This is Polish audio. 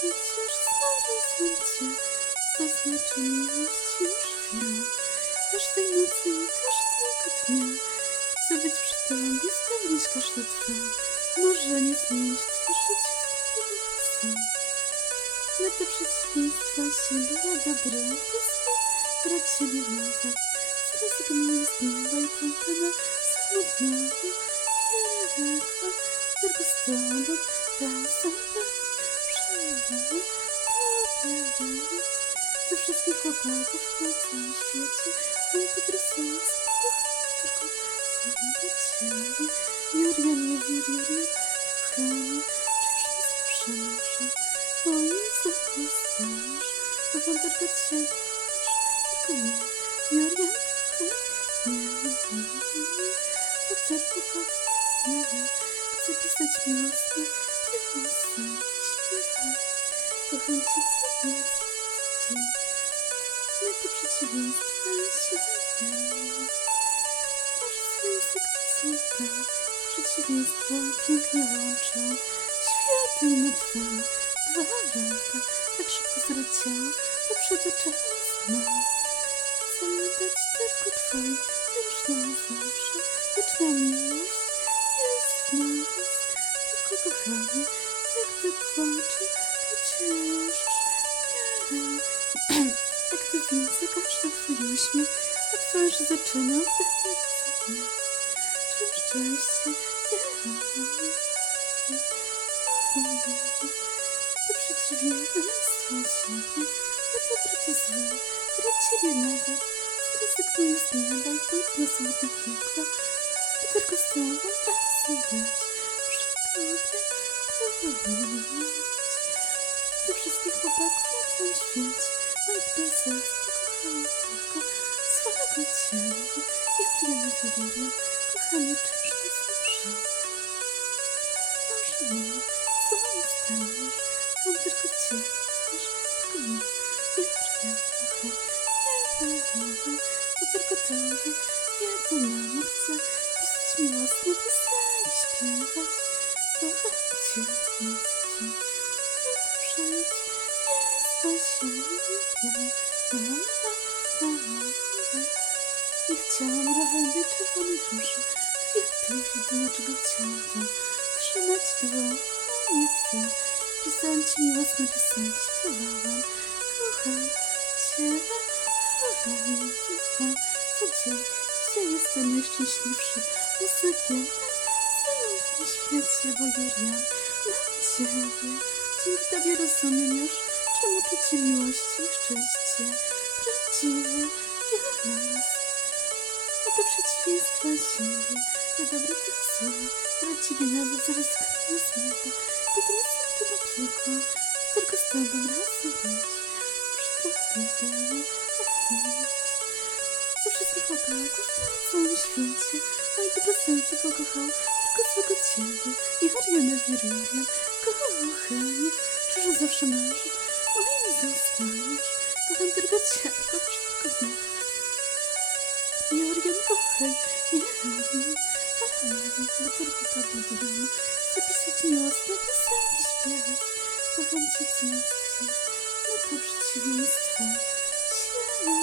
Przecież znalazłem cię, to znaczy miłość już wiem. Każdej nocy i każdego dnia chcę być przy tobie, spełnić każde twe marzenie, zmienić twe życie. My te przeciwieństwa siebie, ja dobre, ty złe, brać siebie nawet. Zrezygnuję z nieba i pójdę na tylko z tobą razem być. Ze wszystkich chłopaków na całym świecie, moje serce kocha tylko samego ciebie. Jurian, nie wir, Jurian, kochanie, czy już na zawsze nasza? Moim zostaniesz, kocham tylko ciebie, tylko mnie. Jurian, kochanie, to tylko tak jednego. Chcę pisać miłosne piosenki, śpiewać. Kocham cię co noc, co dzień. My to przeciwieństwa siebie. Nasz związek to cudna, przeciwieństwa pięknie łączą. Światy my dwa, dwa lata, tak szybko zleciało, to przed oczami sna. Chcę być tylko twoim, już na zawsze, wieczna miłość jest w nas. Tylko kochanie, to mnie. Jak ty widzę każdy twój uśmiech, a twarz zaczyna wdychać mnie. Czym szczęście jest? To przeciwieństwo siebie, to dobre, to złe, dla ciebie nawet. Zrezygnuję z nieba i pójdę samotne piekło, by tylko z tobą razem być. Ze wszystkich chłopaków na całym świecie, moich serc pokochałam tylko swojego ciebie. Juliana Wiliria, kochanie, czyż na zawsze? Może nie, co staniesz? Mam tylko cię, kochasz tylko mnie. Julian, kochaj, nie wolno, to tylko tobie. Jedyna chcę pisać miłosne piosenki, śpiewać. Więc cię nie chciałam lawendy czerwonych róży, kwiatów jedyne czego chciałam trzymać dłonie twe. Pisałam ci miłosne piosenki, śpiewałam, kocham cię, kocham cię. Dzisiaj jestem najszczęśliwszym muzykiem tym świecie, bo mam ciebie. Dzięki tobie rozumiem już, czym uczucie miłości i szczęście prawdziwe jest. A to przeciwieństwa siebie, ja dobre to złe, dla ciebie nawet zrezygnuję z nieba, pójdę na sam do piekła, by tylko z tobą razem być. Przy tobie. Ze wszystkich chłopaków na całym świecie, moje dobre serce pokochał tylko swego ciebie i Ariana Wiriurian, kochanie, czyż zawsze marzy, moim zostaniesz, kocham tylko cię, kochasz tylko mnie. Jurian, kochaj, nie bo tylko tobie dodam, chcę pisać miłosne piosenki, śpiewać, kocham cię, cię, no to przeciwieństwa, siebie.